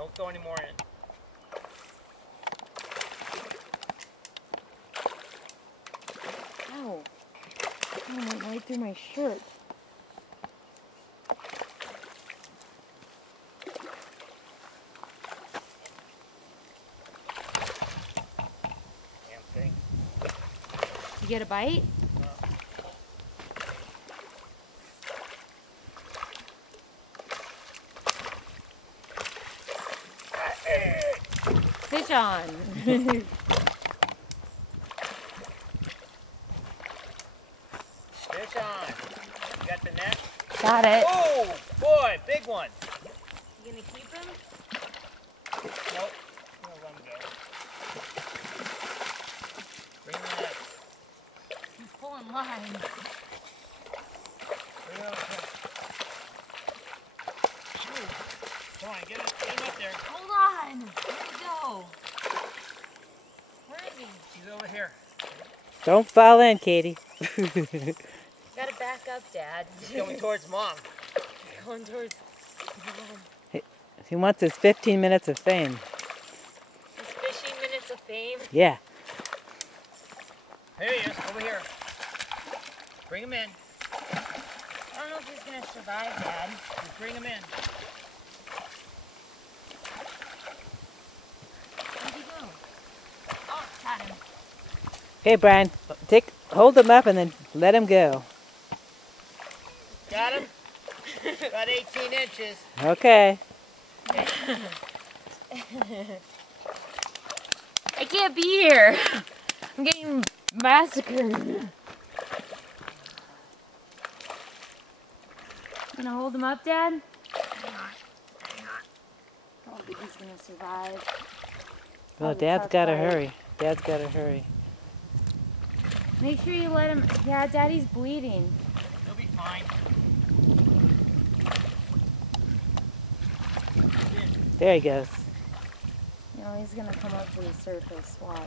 Don't throw any more in. Ow. Oh, it went right through my shirt. Damn thing. You get a bite? Fish on. Fish on. You got the net? Got it. Oh, boy, big one. You gonna keep him? Nope. I'm gonna let him go. Bring the net. He's pulling line. Bring it over here. Come on, get him up there. Hold on. Where'd he go? Where is he? He's over here. Don't fall in, Katie. Gotta back up, Dad. He's going towards Mom. He's going towards Mom. He wants his 15 minutes of fame. His fishing minutes of fame. Yeah. Here he is, over here. Bring him in. I don't know if he's gonna survive, Dad. Just bring him in. Where'd he go? Oh, got him. Hey, Brian, hold him up and then let him go. Got him? About 18 inches. Okay. I can't be here. I'm getting massacred. Gonna hold him up, Dad? I don't think he's gonna survive. Well, Dad's got to hurry. Dad's got to hurry. Make sure you let him. Yeah, Daddy's bleeding. He'll be fine. There he goes. No, he's gonna come up to the surface. Watch.